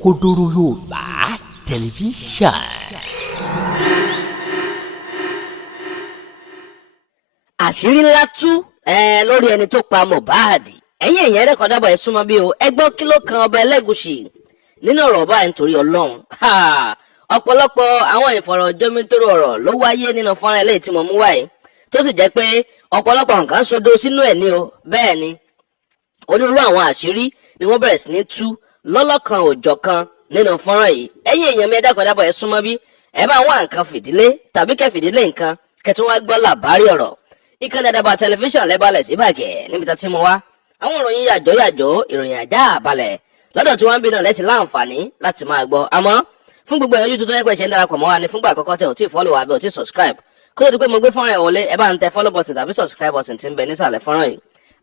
Òkodoro Yorùbá tẹlifíṣàn. Àṣírí ńlá tú lórí ẹni tó pa Mohbad. Ẹ̀yin èèyàn ẹlẹ́kọ̀ọ́ dábàá ẹ súnmọ́ bí o. Ẹ gbọ́ kí ló kan ọba Elegusi nínú ọ̀rọ̀ báyìí nítorí Ọlọ́run. Ọ̀pọ̀lọpọ̀ àwọn ìfọ̀rọ̀jomitoro ọ̀rọ̀ ló wáyé nínú fọ́nrán eléyìí tí mo mú wáyé tó sì jẹ́ pé ọ̀pọ̀lọpọ̀ nǹkan sodo sínú ẹ̀ ní o. Bẹ́ẹ̀ ni onírúurú àwọn àṣírí ni wọ́n bẹ̀rẹ̀ sí ní tú lọ́lọ́kan òjọ̀kan nínú fọ́nrán yìí. Ẹ̀yin èèyàn mi ẹ̀dá kan dábàá ẹ súnmọ́ bí ẹ bá wá nǹkan fìdílé tàbí kẹ́ fìdílé nǹkan kẹ́tún wá gbọ́ làbárí ọ̀rọ̀. Ìkànnì Àdàbà tẹlifíṣàn lẹ́bàálẹ̀ sí Ìbàgẹ́ níbi tá tí mo wá àwọn ìròyìn yàjọ́ ìròyìn àjá àbalẹ̀ lọ́dọ̀ tí wọ́n ń bí náà lẹ́sìn láǹfààní láti máa gbọ́. Àmọ́ fún gbogbo ẹ̀yọ́jú tuntun ẹgbẹ́ ìṣẹ́ ń darapọ̀ mọ́ wa ní fúngbà àkọ́kọ́ tẹ̀ ò tí ì fọ́lọ̀ wá bẹ́ẹ̀ ò tí ì subscribe kó tó di pé mo gbé fọ́nrán ẹ̀ wọlé ẹ bá ń tẹ follow button tàbí subscribe button tí ń bẹ nísàlẹ̀ fọ́nrán yìí.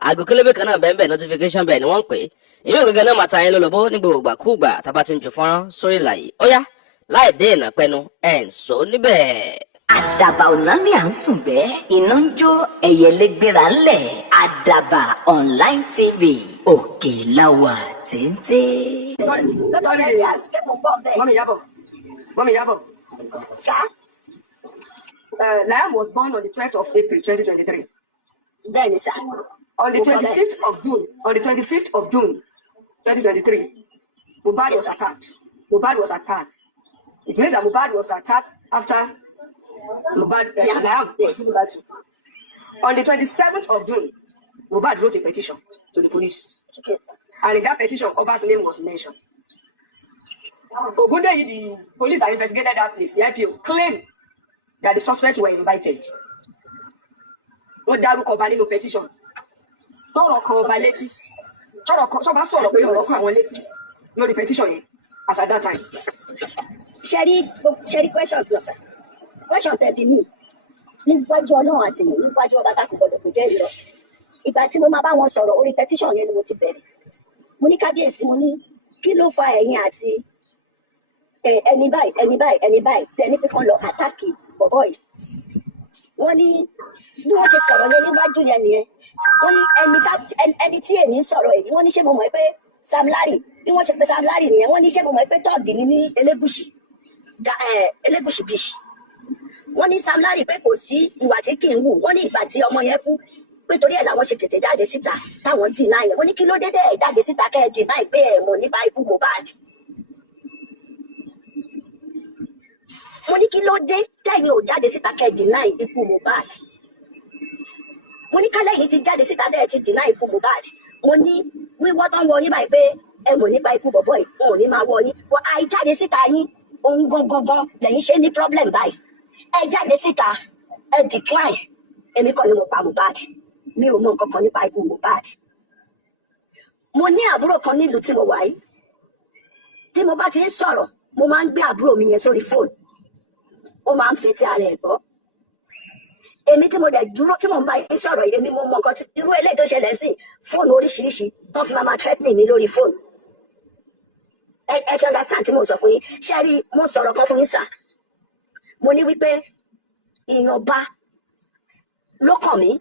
Àgọ́ kélébé kan náà bẹ́ẹ̀ notification bẹ́ẹ̀ ni wọ́n ń pè é. Èyí ò gẹ́gẹ́ náà máa ta yín lólobó ní gbogbo ìgbàkúùgbà tábà ti ń ju fọ́nrán sórí ìlà yìí. Ó yá láì dé ìnà pẹnu ẹ̀ ń sọ níbẹ̀. Àdàbà ọ̀nà ni à ń sùn bẹ́ẹ̀ iná ń jó ẹ̀yẹlé gbéra ńlẹ̀ Àdàbà online TV òkè láwà téńté. Mọ́mí Ìyábọ̀. Sá. Liam was born on the 12th of April 2023. Bẹ́ẹ̀ni sá. On the 25th of June 2023, Mohbad was attacked. Mohbad was attacked. It means that Mohbad was attacked after Mohbad Liam was given birth to. On the 27th of June, Mohbad wrote a petition to the police. Okay. And in that petition, Oba's name was mentioned. Ogundeyi, the police that investigated that place, the IPO, claimed that the suspects were invited. Wọ́n dárúkọ ọba nínú petition. Tọ́rọ̀ kan ọba létí. Tọ́ba sọ̀rọ̀ pé ọ̀rọ̀ fún àwọn létí lórí petition yẹn as at that time. Ṣẹ́rí question plus question tẹ̀bi mi níwájú Ọlọ́run àtìmọ̀ níwájú ọba tá kò gbọdọ̀ kò jẹ́ ìrọ̀. Ìgbà tí mo máa bá wọn sọ̀rọ̀ orí petition yẹn ni mo ti bẹ̀rẹ̀. Mo ní kábíyèsí mo ní kí ló fa ẹ̀yin àti ẹni báyìí tẹni pé kán lọ àtàkì bọ̀bọ̀ yìí. Wọ́n ní bí wọ́n ṣe sọ̀rọ̀ yẹn níwájú yẹn nìyẹn. Wọ́n ní ẹni tí èmi ń sọ̀rọ̀ èyí wọ́n ní ṣé mo mọ̀ pé Sam Larry bí wọ́n ṣe pé Sam Larry nìyẹn wọ́n ní ṣé mo mọ̀ pé tọ́ọ̀gì ni ní Elegusi beach. Wọ́n ní Sam Larry pé kò sí ìwà tí kì í wù wọ́n ní ìgbà tí ọmọ yẹn kú pé torí ẹ̀ làwọn ṣe tètè jáde síta táwọn dìnnà yẹn wọ́n ní kí ló dé tẹ́ ẹ̀ jáde síta kẹ́ ẹ̀ dìnnà pé ẹ̀ mọ̀ nípa ikú Mohbad. Mo ní kí ló dé tẹ́yìn ò jáde síta kẹ́ ẹ̀ dìnnà ikú Mohbad. Mo ní kálẹ̀ yìí ti jáde síta tẹ́ ẹ̀ ti dìnnà ikú Mohbad. Mo ní wíwọ́ tó ń wọ yín báyìí pé ẹ mọ̀ nípa ikú bọ̀bọ̀ yìí wọn ò ní máa wọ yín wọ́n àìjáde síta yín ohun gangan lẹ́yìn ṣe ní problem báyìí. Ẹ jáde síta ẹ decline èmi kọ́ ni mo pa Mohbad mi ò mọ nǹkan kan nípa ikú Mohbad. Mo ní àbúrò kan nílùú tí mo wà yìí tí mo bá ti ń sọ̀rọ̀ mo máa ń gbé àbúrò mi yẹn sórí fóònù ó máa ń fetí ara ẹ̀ gbọ́. Èmi tí mo dẹ̀ dúró tí mo ń bá yín sọ̀rọ̀ yìí ni mo mọ nǹkan tí irú eléyìí tó ṣẹlẹ̀ sí fóònù oríṣiríṣi tó fi máa threatening mi lórí fóònù. Ẹ ti understand tí mo sọ fún yín ṣé rí mo sọ̀rọ̀ kan fún yín sà mo ní wípé ìyànba ló kàn mí.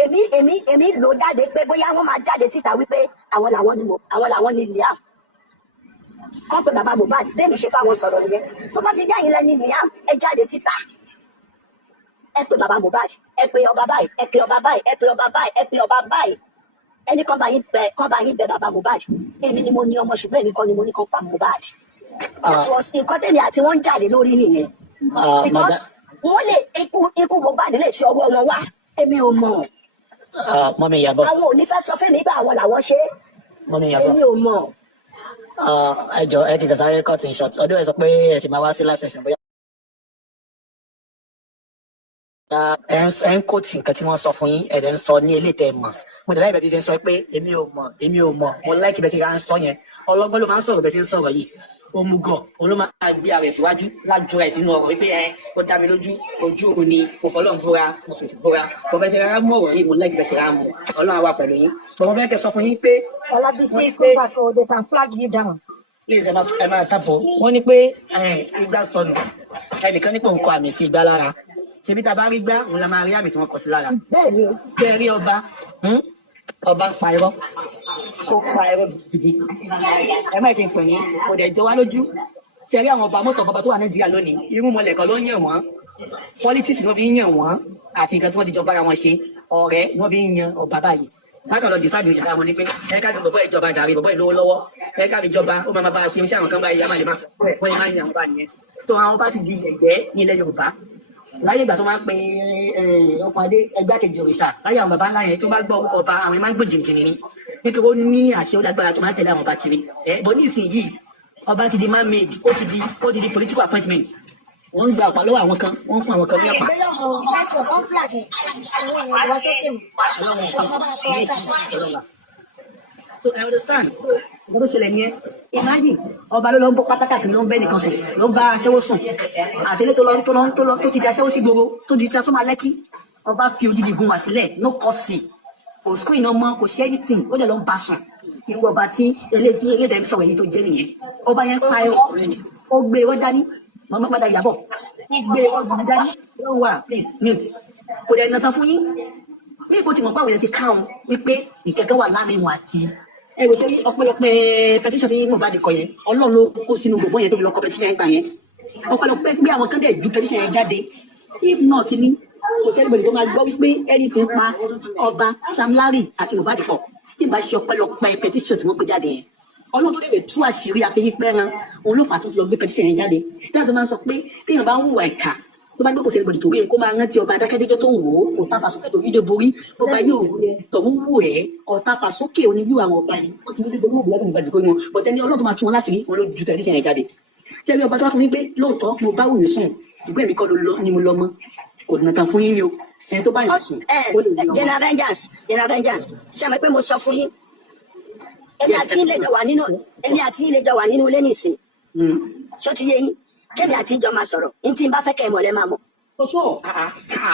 Èmi lò jáde pé bóyá wọ́n máa jáde síta wípé àwọn làwọn ni Liam kàn pé bàbá Mohbad bẹ́ẹ̀ mi ṣe bá wọn sọ̀rọ̀ nìyẹn tó bá ti jẹ́ ìyìn lẹ́ni Liam ẹ jáde síta ẹ pé bàbá Mohbad ẹ pé ọba báyìí ẹ pé ọba báyìí ẹ pé ọba báyìí ẹ pé ọba báyìí ẹni kàn bá yín bẹ bàbá Mohbad èmi ni mo ní ọmọ ṣùgbọ́n èmi kọ́ ni mo ní kàn pa Mohbad. Nǹkan tẹ̀lé àti wọ́n ń jáde lórí nìyẹn because wọ́n lè ikú Mohbad lè fi ọwọ́ wọn wá èmi ò mọ̀. Mọ́mí Ìyábọ̀. Àwọn ò ní fẹ́ sọ fún mi pé àwọn làwọn ṣe Mọ́mí Ìyábọ̀. èmi ò mọ̀. Ẹ jọ̀ọ́ ẹ ti tẹ̀sán cut in short ọdún ẹ sọ pé ẹ ti máa wá sí live session bóyá. Ẹ ń kóòtù nǹkan tí wọ́n sọ fún yín ẹ̀rẹ̀ ń sọ ní eléyìí tẹ́ ẹ mọ̀ mo dẹ̀ láì bẹ́ẹ̀ ti ṣe ń sọ pé èmi ò mọ̀ mo láìkí bẹ́ẹ̀ ti ra ń sọ yẹn ọlọ́gbọ́n ló máa ń sọ̀rọ̀ bẹ́ẹ̀ ti ń sọ̀rọ̀ yìí òmùgọ̀ òun ló máa gbé ara ẹ̀ síwájú lájúra ẹ̀ sínú ọ̀rọ̀ wípé ó dá mi lójú ojú òun ni mo fọlọ́n búra mo fòfò búra mo fẹ́ ṣe rárá mú ọ̀rọ̀ yìí mo láìkí bẹ́ẹ̀ ṣe rárá mu Ọlọ́run á wà pẹ̀lú yín bọ̀wọ̀ fẹ́ kẹ́ sọ fún yín pé. Olabisi come back or they can flag you down. Please ẹ máa tàbọ̀ wọ́n ní pé ìgbà sọnù ẹnìkan nípò nǹkan àmì sí ìgbà lára ṣebí tá a bá rí gbá òun la máa rí àmì tí wọ́n kọ sí lára. Bẹ́ẹ̀ni kẹ́ rí ọba ń pa irọ́ tó pa ẹ̀rọ gidi ẹ má kí n pè yín kò dẹ̀ jọ wá lójú ṣe rí àwọn ọba mọ́tò ọba tó wà Nàìjíríà lónìí irú mọ̀lẹ̀ kan ló ń yàn wọ́n politics ló fi ń yàn wọ́n àti nǹkan tí wọ́n ti jọ bára wọn ṣe ọ̀rẹ́ wọ́n fi ń yan ọba báyìí bákan lọ decide ìjọba wọn ni pé ẹ ká fi bọ̀bọ̀ ìjọba gàrí bọ̀bọ̀ ìlówó lọ́wọ́ ẹ ká fi jọba ó máa bá a ṣe iṣẹ́ àwọn kan báyìí àmàlẹ́ máa wọ́n yẹn máa ń yan ọba nìyẹn tó àwọn bá ti di ẹ̀gbẹ́ ní ilẹ̀ Yorùbá láyé ìgbà tó máa ń pe ọkọ̀ adé ẹgbàkejì òrìṣà láyé àwọn bàbá ńlá yẹn tó máa gbọ́ orúkọ ọba àwọn máa ń gbọ́ jìnnìjìnnì ni nítorí ó ní àṣẹ ó lágbára tó máa ń tẹ̀lé àwọn ọba kiri bọ́ ní ìsinyìí ọba ti di man made ó ti di political appointment wọ́n ń gba ọ̀pá lọ́wọ́ àwọn kan wọ́n ń fún àwọn kan ní ọ̀pá. So I understand ọ̀gá tó ṣẹlẹ̀ nìyẹn imagine ọba ló lọ ń bọ́ pátákà kiri ló ń bẹ́ nìkan sùn ló ń bá aṣẹ́wó sùn àtẹlẹ́ tó ti di aṣẹ́wó sí gbogbo tó di tó máa lẹ́kí ọba fi odidi gun wá sílẹ̀ no kọ́sì kò sukú iná mọ́ kò ṣe anything ó dẹ̀ ló ń bá sùn irú ọba tí eléyìí sọ̀rọ̀ èyí tó jẹ́ nìyẹn ọba yẹn pa ẹ̀ ó gbé ewé dání mama padà yàbọ̀ gbé ọgbọ̀n dání ló wà please mute kò dẹ̀ nàtàn fún yín ní ipò tí mo pàwọn yẹn ti ká wọn wípé ìkẹ́kẹ́ wà láàrin wọn àti ẹ wò ṣe rí ọpẹ́lọpẹ́ petition tí Mohbad kọ yẹn Ọlọ́run ló kó sínú gbogbo yẹn tó fi lọ kọ petition yẹn gbà yẹn ọpẹ́lọpẹ́ pé àwọn kan dẹ̀ ju petition yẹn jáde if not ni kò sẹ́ni bòlì tó máa gbọ́ wípé ẹni tó ń pa ọba Sam Larry àti Mohbad pọ̀ tí ìbá ṣe ọpẹ́lọpẹ́ petition tí wọ́n gbé jáde yẹn Ọlọ́run tó lè tú àṣírí àfẹ́yí pẹ́ran òun ló fà á tó fi lọ gbé petition yẹn jáde dáàbò máa ń sọ pé téèyàn bá ń hùwà ìkà tó bá gbé kò sẹ́ni bòlì tó rí kó máa rántí ọba Adákẹ́dẹ́jọ́ tó wò ó ọ̀tá fàsókè tó yíde borí ọba yóò tọ̀hún wù ẹ́ ọ̀tá fàsókè oníbí àwọn ọba yìí wọ́n ti ní bíbélì wọ́n bùrọ̀ nígbà jù kó wọn bọ̀tẹ́ ní Ọlọ́run tó máa tún wọn láṣìírí wọn ló ju petition yẹn jáde tí ẹni ọba tó wá tún ní pé lóòótọ́ mo bá Wùmí sùn ìgbẹ́ mi kọ́ ló lọ ni mo lọ mọ́ kò dùnà kan fún yín ni o ẹni tó bá yàn sùn ó lè lọ. General vengeance ṣe àmọ́ pé mo sọ fún yín èmi àti ilé jọ wà nínú ilé nìsín ṣó ti yé yín kémi àti ìjọ máa sọ̀rọ̀ ní tí n bá fẹ́ kẹ́ ẹ mọ̀ lẹ́ máa mọ̀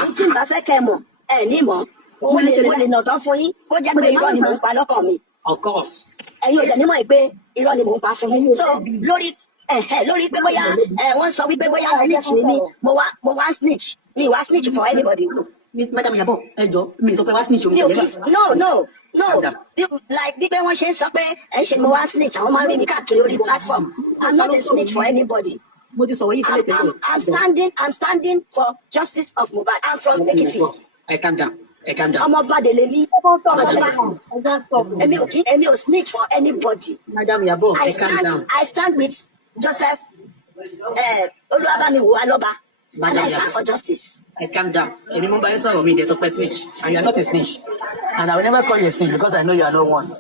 ní tí n bá fẹ́ kẹ́ ẹ mọ̀ ẹ ní mọ̀ mo lè nà tán fún yín kó jẹ́ pé irọ́ ni mò ń pa lọ́kàn mi ẹ̀yin ò jẹ́ nímọ̀ pé irọ́ ni mò ń pa fún yín so lórí pé bóyá wọ́n sọ wípé bóyá snitch ni mí mo wá snitch mi wá snitch for anybody. Madam Iyabo ẹjọ mi sọ pé wá snitch omi ìjọba. No like bí pé wọ́n ṣe ń sọ pé ẹ ṣe mo wá snitch àwọn máa ń rí mi káàkiri lórí platform I'm not a snitch for anybody. Mo ti sọ̀rọ̀ yìí tẹ́lẹ̀ tẹ́lẹ̀. I'm standing for justice of Mohbad. I'm from Ekiti. I calm down. Ọmọ Bade lèmi. Èmi ò snitch for anybody. Madam Iyabo ẹ calm down. I stand with Joseph Oluwabamiwo Aloba and I stand for justice. I calm down. Any member is on me, there's a snitch. And you are not a snitch. And I will never call you a snitch because I know you are not one.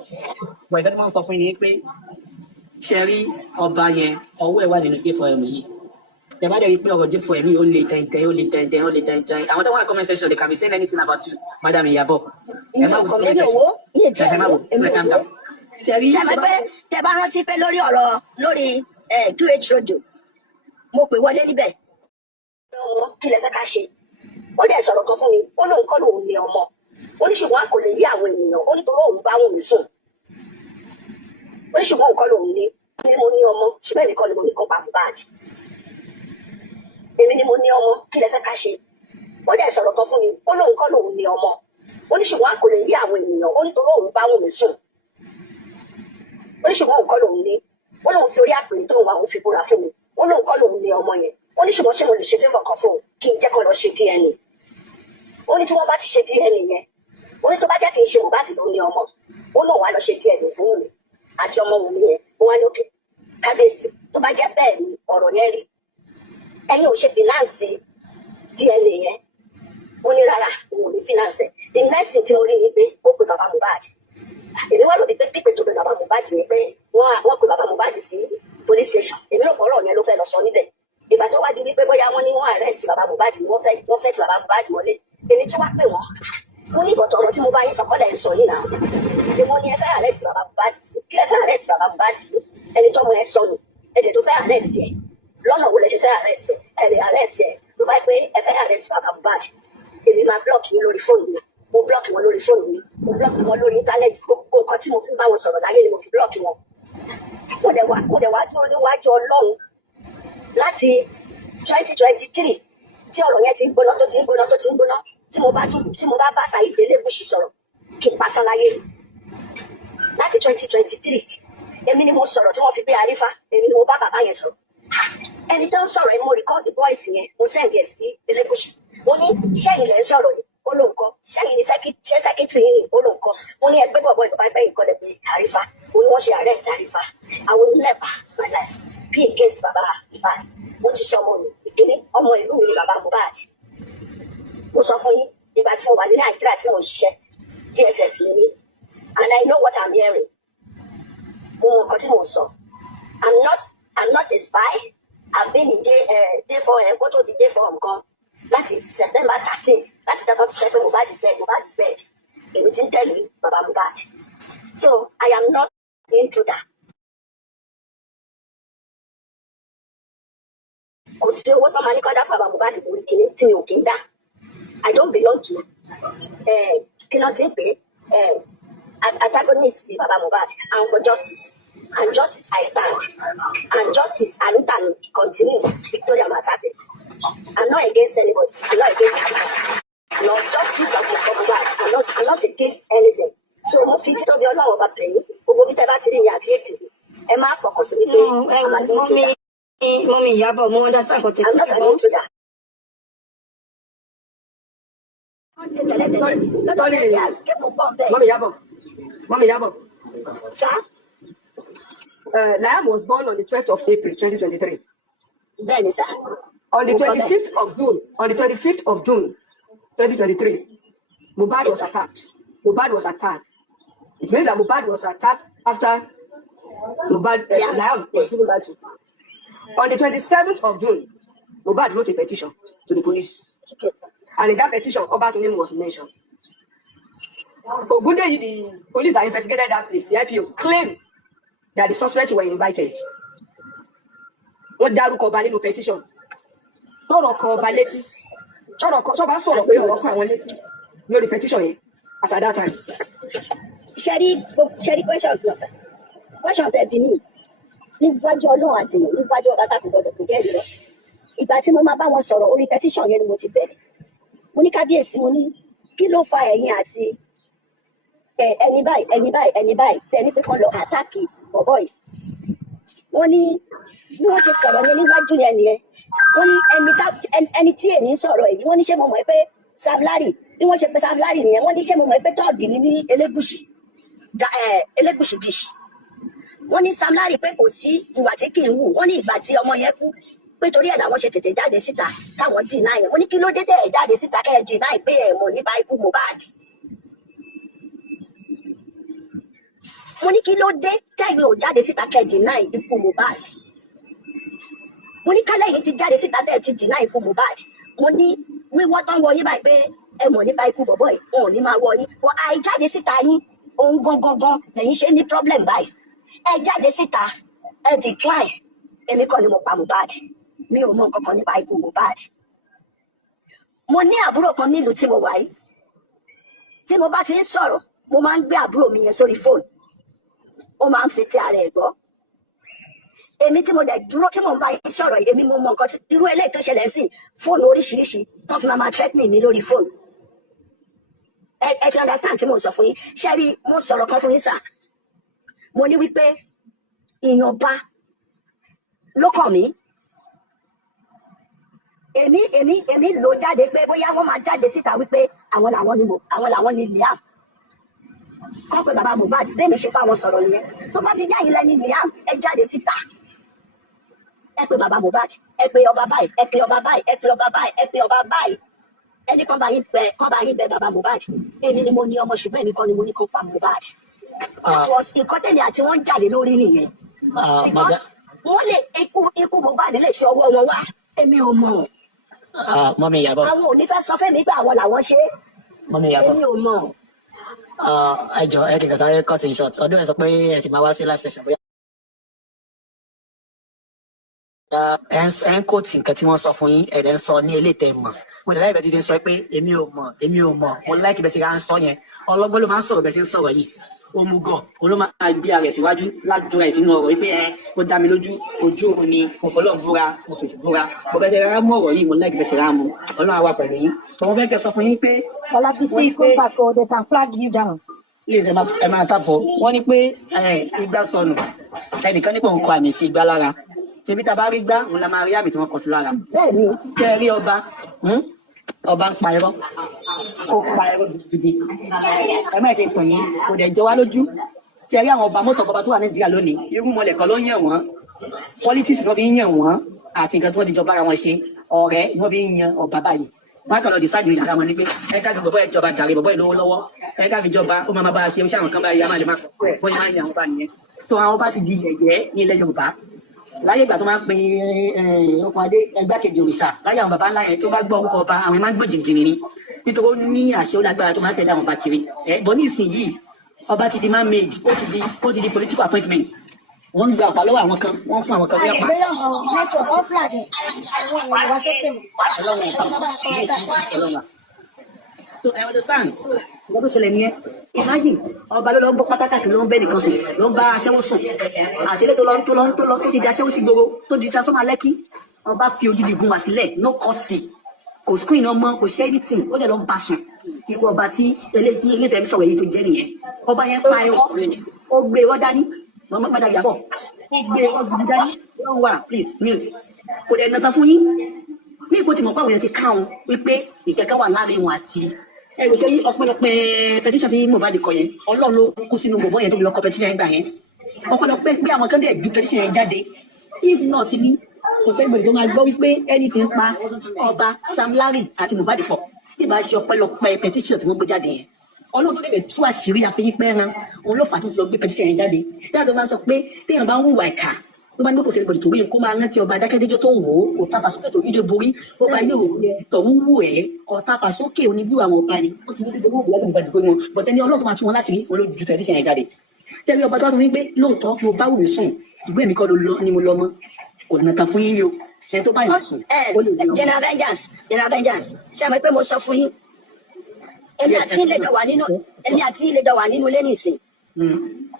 But that one suffering here, Sherry ọba yẹn ọwọ́ ẹ̀ wà nínú gé fún ẹ̀mí yìí. Tẹ bá dẹ̀ rí pé ọ̀rọ̀ gé fún ẹ̀mí ó lè tẹ̀ntẹ̀. Àwọn tó wà ní comment section they can be saying anything about you, Madam Iyabo. Èmi ò kọ́ mi owó ní ètò ẹ calm down. ṣe mọ̀ pé tẹ bá rántí pé lórí QH rojo mo pè wọlé níbẹ̀ kí lẹ fẹ́ ká ṣe ó dẹ̀ sọ̀rọ̀ kan fún mi ó lóun kọ́ lòun ní ọmọ ó ní ṣùgbọ́n a kò lè yí àwọn ènìyàn ó ní torí òun bá Wùmí sùn ó ní ṣùgbọ́n òun kọ́ lòun ní mo ní ọmọ ṣùgbọ́n èmi kọ́ ni mo ní kọ́ pa Mohbad èmi ni mo ní ọmọ kí lẹ fẹ́ ká ṣe ó dẹ̀ sọ̀rọ̀ kan fún mi ó lóun kọ́ lòun ní ọmọ ó ní ṣùgbọ́n a kò lè yí àwọn ènìyàn ó ní torí òun bá Wùmí sùn ó ní ṣùgbọ́n òun kọ́ lòun ní ó lóun fi orí àpèrè tóun wà òun fi búra fún mi ó lóun kọ́ lòun ní ọmọ yẹn ó ní ṣùgbọ́n ṣé mo lè ṣe favour kan fún un kí n jẹ́ kó lọ ṣe DNA ó ní tí wọ́n bá ti ṣe DNA yẹn ó ní tó bá jẹ́ kí n ṣe Mohbad ló ní ọmọ ó náà wá lọ ṣe DNA fún mi àti ọmọ Wùmí yẹn ó wá lókè kábíyèsí tó bá jẹ́ bẹ́ẹ̀ ni ọ̀rọ̀ yẹn rí ẹ̀yin ò ṣe fìnáǹsì DNA yẹn ó ní rárá òun ò ní fìnáǹsì the next thing tí mo rí ni pé ó pe bàbá Mohbad èmi wá lòdì pé pípé tó pe bàbá Mohbad ni pé wọ́n pe bàbá Mohbad sí police station èmi rò pọ̀ ọ̀rọ̀ yẹn ló fẹ́ lọ sọ níbẹ̀ ìgbà tó wá di wípé bóyá wọ́n ní wọ́n arrest bàbá Mohbad ni wọ́n fẹ́ ti bàbá Mohbad mọ́lé èmi tó wá pè wọ́n mo ní ìbọ̀tọ̀ ọ̀rọ̀ tí mo bá yín sọkọ́lẹ̀ ń sọ yìí náà èmo ni ẹ fẹ́ arrest bàbá Mohbad sí kí ẹ fẹ́ arrest bàbá Mohbad sí ẹni tọ́mọ ẹ sọnù ẹ̀dẹ̀ tó fẹ́ arrest ẹ lọ́nà wo lẹ ṣe fẹ́ arrest ẹ lè arrest ẹ ló bá pé ẹ fẹ́ arrest bàbá Mohbad èmi máa block yín lórí fóònù mi mo block wọn lórí fóònù mi mo block wọn lórí íńtánẹ́ẹ̀tì gbogbo nǹkan tí mo fi bá wọn sọ̀rọ̀ láyé ni mo fi block wọn mo dẹ̀ wá dúró níwájú Ọlọ́run láti 2023 tí ọ̀rọ̀ yẹn ti ń gbóná tí mo bá bá Saheed Elegusi sọ̀rọ̀ kí n pasán láyé láti 2023 èmi ni mo sọ̀rọ̀ tí wọ́n fi gbé arífá èmi ni mo bá bàbá yẹn sọ̀rọ̀ ẹni tó ń sọ̀rọ̀ yẹn mo rìkọ́ọ̀dì voice yẹn mo sẹ́ǹdì ẹ̀ sí Elegusi mo ní sẹ́yìn lẹ́ ń sọ̀rọ̀ yìí ó lóun kọ́ sẹ́yìn ní sẹ́kítírì yìí ó lóun kọ́ mo ní ẹgbẹ́ bọ̀bọ̀ ìkọ́ pẹ́ ìkọlẹ̀ pé àrífá mo ní wọ́n ṣe arrest àrífá I will never my life be against bàbá Mohbad mo ti sọ ọmọ mi ìkíní ọmọ ìlú mi ni bàbá Mohbad mo sọ fún yín ìgbà tí mo wà ní Nàìjíríà tí mo ṣiṣẹ́ DSS lé ní and I know what I'm hearing mo mọ nǹkan tí mo sọ I'm not a spy I've been in J4 kó tó di J4 nǹkan láti September 13 láti dákọ́ ti sẹ́ pé Mohbad is dead èmi ti ń tẹ̀lé bàbá Mohbad so I am not intruder. Kò sí owó tó máa ní kọ́dá fún bàbá Mohbad lórí kìíní tí mi ò kí ń dá I don't belong to kí ló ti ń pè antagonist ni bàbá Mohbad and for justice and justice I stand and justice Alutani continue Victoria Masate I'm not against anybody I'm not against no justice of Mohbad I'm not against anything so mo fi títóbi Ọlọ́run ọba pẹ̀lú gbogbo bí tẹ́ bá ti rí ní àti ètì ẹ má fọkàn sí wípé Mommy Iyawo, mo understand what I'm not an intruder. Mommy Iyawo. Sir? Liam was born on the 12th of April 2023. Bẹ́ẹ̀ni sir. On the 25th of June 2023, Mohbad was attacked. It means that Mohbad was attacked after Liam was given birth to. On the 27th of June, Mohbad wrote a petition to the police. Okay. And in that petition, Oba's name was mentioned. Ogundeyi, the police that investigated that place, the IPO, claimed that the suspects were invited. Wọ́n dárúkọ ọba nínú petition. Tọ́rọ̀ kan ọba létí. Tọ́ba sọ̀rọ̀ pé ọ̀rọ̀ fún àwọn létí lórí petition yẹn as at that time. Ṣẹ́rí question tẹ̀ bí mi níwájú Ọlọ́run àtìyàn níwájú ọba tá kò gbọdọ̀ kò jẹ́ ìrọ̀. Ìgbà tí mo máa bá wọn sọ̀rọ̀ orí petition yẹn ni mo ti bẹ̀rẹ̀. Mo ní kábíyèsí mo ní kí ló fa ẹ̀yin àti ẹni báyìí tẹni pé kọ́ lọ àtàkì bọ̀bọ̀ yìí. Wọ́n ní bí wọ́n ṣe sọ̀rọ̀ yẹn níwájú yẹn nìyẹn. Wọ́n ní ẹni tí èmi ń sọ̀rọ̀ yìí wọ́n ní ṣé mo mọ̀ pé Sam Larry bí wọ́n ṣe pé Sam Larry nìyẹn wọ́n ní ṣé mo mọ̀ pé tọ́ọ̀gì ní Elegusi beach. Wọ́n ní Sam Larry pé kò sí ìwà tí kì í wù wọ́n ní ìgbà tí ọmọ yẹn kú pé torí ẹ̀ làwọn ṣe tètè jáde síta káwọn dìnnà yẹn wọ́n ní kí ló dé tẹ̀ ẹ̀ jáde síta kẹ́ ẹ̀ dìnnà pé ẹ̀ mọ̀ nípa ikú Mohbad. Mo ní kí ló dé tẹ̀yìn ò jáde síta kẹ́ ẹ̀ dìnnà ikú Mohbad. Mo ní kálẹ̀ yìí ti jáde síta tẹ̀ ẹ̀ ti dìnnà ikú Mohbad. Mo ní wíwọ́ tán wọ yín báyìí pé ẹ mọ̀ nípa ikú bọ̀bọ̀ yìí wọn ò ní máa wọ yín wọ́n àìjáde síta yín ohun gangan lẹ́yìn ṣe ní problem báyìí. Ẹ jáde síta ẹ decline èmi kọ́ ni mo pa Mohbad mi ò mọ nǹkan kan nípa ikú Mohbad. Mo ní àbúrò kan nílùú tí mo wà yìí tí mo bá ti ń sọ̀rọ̀ mo máa ń gbé àbúrò mi yẹn sórí fóònù ó máa ń fi ti ara ẹ̀ gbọ́. Èmi tí mo dẹ̀ dúró tí mo ń bá yín sọ̀rọ̀ èmi mo mọ nǹkan irú eléyìí tó ṣẹlẹ̀ sí fóònù oríṣiríṣi tó fi máa threatening mi lórí fóònù. Ẹ ti understand tí mo sọ fún yín ṣé rí mo sọ̀rọ̀ kan fún yín sà mo ní wípé ìyànba ló kàn mí. Èmi lò jáde pé bóyá wọ́n máa jáde síta wípé àwọn làwọn ni Liam kọ́ pé bàbá Mohbad bẹ́ẹ̀ni ṣe báwọn sọ̀rọ̀ yẹn tó bá ti já yín lẹ́ni Liam ẹ jáde síta ẹ pé bàbá Mohbad ẹ pé ọba báyìí ẹ pé ọba báyìí ẹ pé ọba báyìí ẹ pé ọba báyìí ẹni kan bá yín bẹ bàbá Mohbad èmi ni mo ní ọmọ ṣùgbọ́n èmi kan ni mo ní kó pa Mohbad. That was nǹkan tẹ̀lé àti wọ́n ń jáde lórí nìyẹn because wọ́n lè ikú Mohbad lè ṣe ọwọ́ wọn wá èmi ò mọ̀. Mọ́mí Ìyábọ̀. Àwọn ò ní fẹ́ sọ fẹ́mi pé àwọn làwọn ṣe Mọ́mí Ìyábọ̀. èmi ò mọ̀. Ẹ jọ ẹ kìkà sáré cut in short ọdún ẹ sọ pé ẹ ti máa wá sí live session bóyá. Ẹ ń kóòtù nǹkan tí wọ́n sọ fún yín ẹ̀rẹ̀ ń sọ ní eléyìí mọ̀ mo lè láì bẹ́ẹ̀ ti ti sọ pé èmi ò mọ̀ mo láìkí bẹ́ẹ̀ ti ra ń sọ yẹn ọlọ́gbọ́n ló máa ń sọ̀rọ̀ bẹ́ẹ̀ ti ń sọ̀rọ̀ yìí òmùgọ̀ òun ló máa gbé ara ẹ̀ síwájú lájọra ẹ̀ sínú ọ̀rọ̀ wípé ó dá mi lójú ojú òun ni mo fọlọ́ búra mo fèsì búra mo bẹ́ẹ̀ ti ra mú ọ̀rọ̀ yìí mo láìkí bẹ́ẹ̀ ti ra mu ọlọ́run àwa pẹ̀lú yín tọ́wọ́ bẹ́ẹ̀ kẹ́ sọ fún yín pé. Olabisi, come back or they can flag you down. Please, ẹ máa tàbọ̀. Wọ́n ní pé igbá sọnù. Ẹnìkan ní pé òun kọ àmì sí igbá lára. Ṣebí tá a bá rí gbá, òun la máa rí àmì tí wọ́n kọ sí lára. bẹ́ẹ̀ni Tẹ́ ẹ rí ọba, ọba ń pa irọ́. Ó pa irọ́ gidi. Ẹ má ṣe pè yín, kò dẹ̀ jọ wá lójú. Tẹ́ ẹ rí àwọn ọba mọ́tò ọba tó wà Nàìjíríà lónìí, irú mọlẹ̀ kan ló ń yàn wọ́n. Politics ló fi ń yàn wọ́n àti nǹkan tí wọ́n ti jọ bára wọn ṣe. Ọ̀rẹ́ ni wọ́n fi ń yan ọba báyìí. Wọ́n á kàn lọ decide ìyàrá wọn ní pé ẹ ká fi bọ̀bọ̀ ìjọba jàre bọ̀bọ̀ ìlówó lọ́wọ́. Ẹ ká fi jọba ó máa bá a ṣe iṣẹ́ àwọn kan báyìí a máa lè máa kọ̀ ẹ̀ bóyá máa ń yan àwọn ọba nìyẹn. So àwọn ọba ti di yẹ̀yẹ́ ní ilẹ̀ Yorùbá. Láyé ìgbà tó máa ń pe okùn adé ẹgbàkejì òrìṣà láyé àwọn baba ńlá yẹn tó bá gbọ́ orúkọ ọba àwọn máa ń gbọ́ jìnnìjìnnì ni nítorí ó ní àṣẹ olágbára tó máa ń tẹ̀lé àwọn ọba kiri. Bọ́ ní ìsinyìí ọba ti di man made ó ti di political appointment. Wọ́n ń gba ọ̀pá lọ́wọ́ àwọn kan wọ́n fún àwọn kan ní ọ̀pá. Network off flag. Wá sókè mọ́. Ọlọ́run so I understand nǹkan tó ṣẹlẹ̀ nìyẹn. Imagine ọba ló lọ ń bọ́ pátákì ló ń bẹ́ nìkan sùn ló ń bá aṣẹ́wó sùn àtẹlẹ́ tó lọ tó ti di aṣẹ́wó sí gbogbo tó di transformer Lẹ́kì ọba fi odidi gun wá sílẹ̀ no kọ́sì kò screen ọmọ kò ṣe anything ó dẹ̀ lọ ń bá sùn ikú ọba tí eléyìí sọ̀rọ̀ èyí tó jẹ́ nìyẹn. Ọba yẹn pa ẹ̀ ó gbé wọ́n dání mọ́mọ́ padà yàbọ̀ ó gbé wọ́n gidi dání wọ́n wà please mute kò dẹ̀ nàta fún yín ní ipò tí mo pàwọn yẹn ti ká wọn wípé ìkẹ́kẹ́ wà láàrin wọn àti ẹ̀rù ṣe yí ọpẹ́lọpẹ́ petition tí Mohbad kọ yẹn Ọlọ́run ló kú sínú gbogbo yẹn tó fi lọ kọ petition yẹn gbà yẹn ọpẹ́lọpẹ́ pé àwọn kan dẹ̀ ju petition yẹn jáde if not ní kò sẹ́gbẹ̀rẹ̀ tó máa gbọ́ wípé ẹni tí ń pa ọba Sam Larry àti Mohbad pọ̀ tí ìbá ṣe ọpẹ́lọpẹ́ petition tí wọ́n gbé jáde yẹn Ọlọ́run tó lè tú àṣírí àfihàn pẹ́ẹ́rán òun ló fà tó fi lọ gbé petition yẹn jáde yàtọ̀ máa sọ pé téèyàn bá ń hùwà ìkà tó bá ní kò sẹ́ni tó rí kó máa rántí ọba Adákẹ́dẹ́jọ́ tó wò ó kò tàfà sókè tó yídó borí ó bá yóò tọ̀hún wù ẹ́ ọ̀tàfà sókè oníbí àwọn ọba ni ó ti ní dídó wọ́n wọ́n gbàdúgbò wọn bọ̀tẹ́ ní Ọlọ́run tó máa tún wọn láti rí wọn ló ju tẹ̀lé ṣẹ̀yìn jáde tẹ́lẹ̀ ọba tó wá sọ wípé lóòótọ́ mo bá wù mí sùn ìgbé mi kọ́ ló lọ ni mo lọ mọ́ kò nàta fún yín ni o ẹni tó bá yàn sùn ó lè lọ. General vengeance ṣé àmọ́ pé mo sọ fún yín èmi àti ilé jọ wà nínú ilé nìsín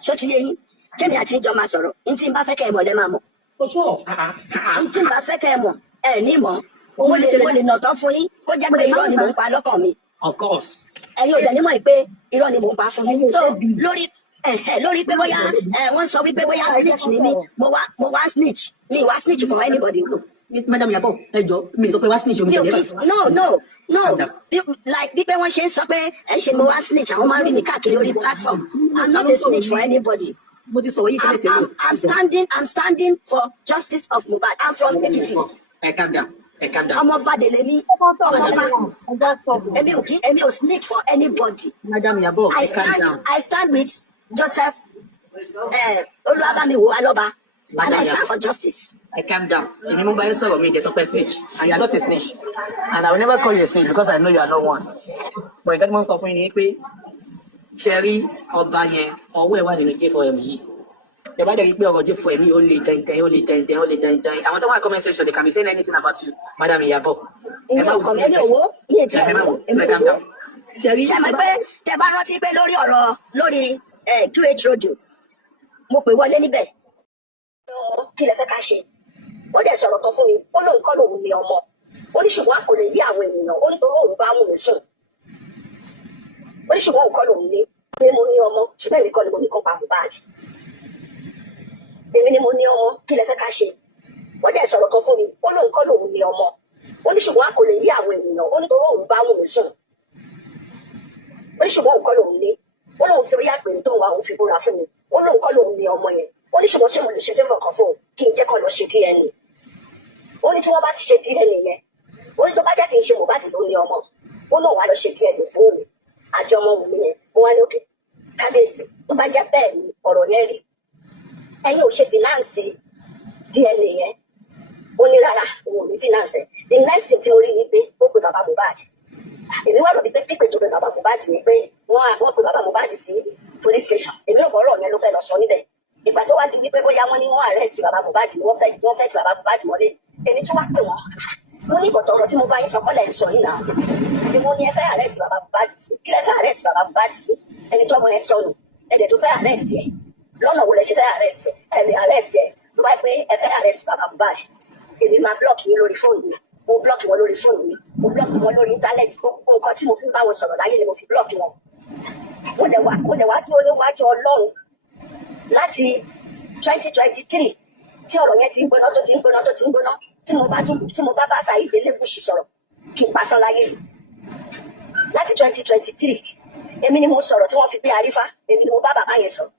ṣó ti yé yín kémi àti ìjọ máa sọ̀rọ̀ ní tí n bá fẹ́ kẹ́ ẹ mọ̀ lẹ́ máa mọ̀ ní tí n bá fẹ́ kẹ́ ẹ mọ̀ ẹ ní mọ̀ mo lè nà tán fún yín kó jẹ́ pé irọ́ ni mò ń pa lọ́kàn mi Of course. ẹ̀yin ò dẹ̀ ní mọ̀ pé irọ́ ni mò ń pa fún yín so lórí pé bóyá wọ́n sọ wípé bóyá snitch ni mí mo wá snitch mi wá snitch for anybody. Madam Iyabo ẹ jọ̀ọ́ mi sọ pé wá snitch omi tẹ̀lé no like bí pé wọ́n ṣe ń sọ pé ẹ ṣe mo wá snitch àwọn máa ń rí mi káàkiri lórí platform I'm not a snitch for anybody. mo ti sọ̀rọ̀ yìí tẹ́lẹ̀ tẹ́lẹ̀. I'm standing for justice of Mohbad. I'm from Ekiti. Calm down. Ọmọ Badele mi. Èmi ò snitch for anybody. Madam Iyabo calm down. I stand with Joseph Oluwabamiwo Aloba and I stand for justice. Calm down. Èmi mo bá yín sọ̀rọ̀ mi ìdẹ́sọ̀ pé snitch and you are not a snitch and I will never call you a snitch because I know you are not one. But ìgbà tí mo ń sọ fún yín ni pé ṣe rí ọba yẹn ọwọ́ ẹ̀ wà nínú jẹ́fọ̀ ẹ̀mí yìí. Ìjọba dẹ̀ rí pé ọ̀rọ̀ jẹ́fọ̀ ẹ̀mí ó lè tẹ̀ntẹ̀n. Àwọn tó wà comment section they can be saying anything about you, Madam Iyabo. Ìmọ̀ ọkọ̀ mi ní owó ní ètí ẹ̀mọ́. Ṣé mo pé tẹ bá rántí pé lórí QH rojo mo pè wọlé níbẹ̀. Kí lẹ fẹ́ ká ṣe? Ó dẹ̀ sọ̀rọ̀ kan fún mi, ó lóun kọ́ lòun ní ọmọ. Ó ní ṣùgbọ́n kò lè yí àwọn ènìyàn, ó ní torí òun bá mú mi sùn. Ó ní ṣùgbọ́n òun kọ́ lòun ní pé mo ní ọmọ, ṣùgbọ́n èmi kọ́ ni mo ní kó pa Mohbad. Èmi ni mo ní ọmọ, kí lẹ fẹ́ ká ṣe? Ó dẹ̀ sọ̀rọ̀ kan fún mi, ó lóun kọ́ lòun ní ọmọ. Ó ní ṣùgbọ́n kò lè yí àwọn ènìyàn, ó ní torí òun bá mú mi sùn. Ó ní ṣùgbọ́n òun kọ́ lòun ní, ó lóun fi orí àpèrè tó wà òun fi búra fún mi, ó lóun kọ́ lòun ní ọmọ yẹn. Ó ní ṣùgbọ́n ṣé mo lè ṣe fẹ́fọ̀ kan fún un kí n jẹ́ kó lọ ṣe DNA. Ó ní tí wọ́n bá ti ṣe DNA yẹn, ó ní tó bá jẹ́ kí n ṣe Mohbad ló ní ọmọ, ó náà wá lọ ṣe DNA fún mi àti ọmọ Wunmi yẹn. Mo wá ní òkè kábíyèsí tó bá jẹ́ bẹ́ẹ̀ ni ọ̀rọ̀ yẹn rí. Ẹ̀yin ò ṣe fìnáǹsì DNA yẹn. Ó ní rárá òun ò ní fìnáǹsì. The next thing tí mo rí ni pé ó pe bàbá Mohbad. Èmi wá rò bí pé pípé tó pe bàbá Mohbad ni pé wọ́n pe bàbá Mohbad sí police station. Èmi ò gbọ́rọ̀ yẹn ló fẹ́ lọ sọ níbẹ̀. Ìgbà tó wá di wípé bóyá wọ́n ní wọ́n arrest bàbá Mohbad ni wọ́n fẹ́ ti bàbá Mohbad mọ́lé. Èmi tún wá pè wọ́n. Mo ní ìbọ̀tọ̀ ọ̀rọ̀ tí mo bá yín sọ kọ́lẹ̀ ń sọ yìí náà. Èmo ni ẹ fẹ́ arrest bàbá Mohbad sí. Kí lẹ fẹ́ arrest bàbá Mohbad sí? Ẹni tó ọmọ yẹn sọnù. Ẹ̀dẹ̀ tó fẹ́ arrest yẹ. Lọ́nà wo lẹ ṣe fẹ́ arrest yẹ? Ẹ lè arrest yẹ. Ló bá pé ẹ fẹ́ arrest bàbá Mohbad. Èmi máa block yín lórí fóònù mi. Mo block wọn lórí fóònù mi. Mo block wọn lórí íńtánẹ́ẹ̀tì. Gbogbo nǹkan tí mo fi ń bá wọn sọ̀rọ̀ láyé ni mo fi block wọn. mo dẹ̀ wá dúró níwájú Ọlọ́run láti 2023 tí ọ̀rọ̀ yẹn ti ń gbóná tó ti ń gbóná tí mo bá bá Saheed Elegusi sọ̀rọ̀ kí n pasán láyé láti 2023 èmi ni mo sọ̀rọ̀ tí wọ́n fi gbé Arífá èmi ni mo bá bàbá yẹn sọ̀rọ̀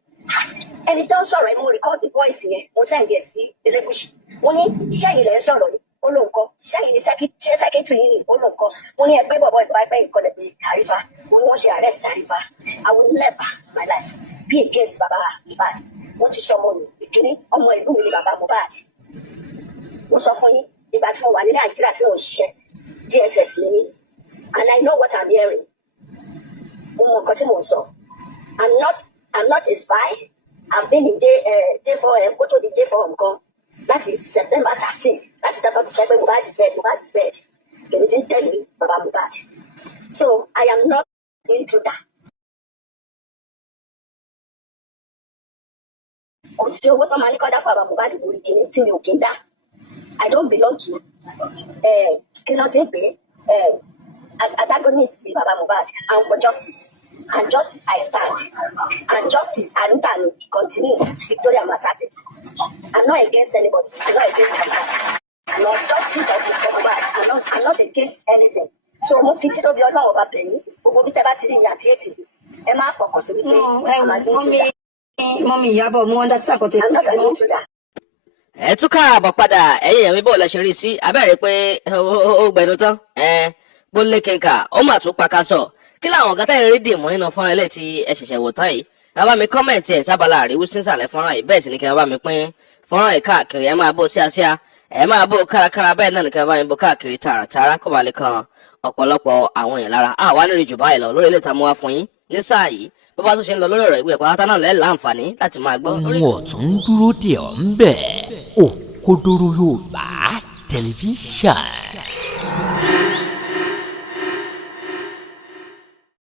ẹni tó ń sọ̀rọ̀ mo record the voice yẹn mo send ẹ̀ sí Elegusi mo ní sẹ́yìn lẹ́ ń sọ̀rọ̀ ni ó lóun kọ́ sẹ́yìn ní sẹ́kítírì yìí ni ó lóun kọ́ mo ní ẹgbẹ́ bọ̀bọ̀ ìgbà ẹgbẹ́ ìkọlẹ̀ pé Arífá mo ní wọ́n ṣe arrest Arífá I will never in my life be against baba Mohbad wọ́n ti sọ ọmọ mi ìkíní ọmọ ìlú mi ni baba Mohbad mo sọ fún yín ìgbà tí mo wà ní Nàìjíríà tí mo ṣiṣẹ́ DSS lẹ́yìn and I know what I'm hearing mo mọ nǹkan tí mo sọ I'm not a spy I've been in J4M kó tó di J4M kan láti September 13 láti tọ́kọ́ ti sọ pé Mohbad is dead lèmi ti ń tẹ̀lé baba Mohbad so I am not intruder. Kò sí owó tó máa ní kọ́dá fún baba Mohbad lórí kìíní tí mi ò kí ń dá I don't belong to kí ló ti ń pè antagonist with baba Mohbad and for justice and justice I stand and justice Arutanu continue Victoria Masate I'm not against anybody I'm not against anybody I'm not justice of Mohbad I'm not against anything so mo fi títọ́ bí Ọlọ́run ọba bẹ̀yìn gbogbo bí tẹ́ bá ti rí ìyá àti ètì ẹ má fọkàn sí wípé I'm an intruder. Mọ́mí Ìyábọ̀ mo understand kò tẹ̀ I'm not an intruder. ẹ tún káàbọ̀ padà ẹ̀yin ẹ̀mí bò lẹ́sẹ̀ rí sí abẹ́rẹ́ pé ó gbẹnu tán gbólé kínka ó mà tún paka sọ kí làwọn ọ̀gá táyà rí dìmú nínú fọ́nrán ilé tí ẹ ṣẹ̀ṣẹ̀ wò tán yìí ẹ bá mi kọ́mẹ̀ntì ẹ̀ sábàlá àríwú sísàlẹ̀ fọ́nrán yìí bẹ́ẹ̀ sì ni kí ẹ bá mi pín fọ́nrán yìí káàkiri ẹ máa bó síáṣíá ẹ máa bó kárakára bẹ́ẹ̀ náà ni kí ẹ bá mi bó káàkiri tààràtààrà kó ba lè kan ọ̀pọ̀lọpọ̀ àwọn èèyàn lára àwa nírí jù báyìí lọ lórí ilé ìtààmú wa fún yín ní sáà yìí bó bá tún ṣe ń lọ lórí ọ̀rọ̀ ìwé ẹ̀kọ́ pátá náà lẹ́ẹ̀ láǹfààní láti máa gbọ́. ohun ọ̀tún dúró dè ọ́ ń bẹ̀ Òkodoro Yorùbá tẹlifíṣàn.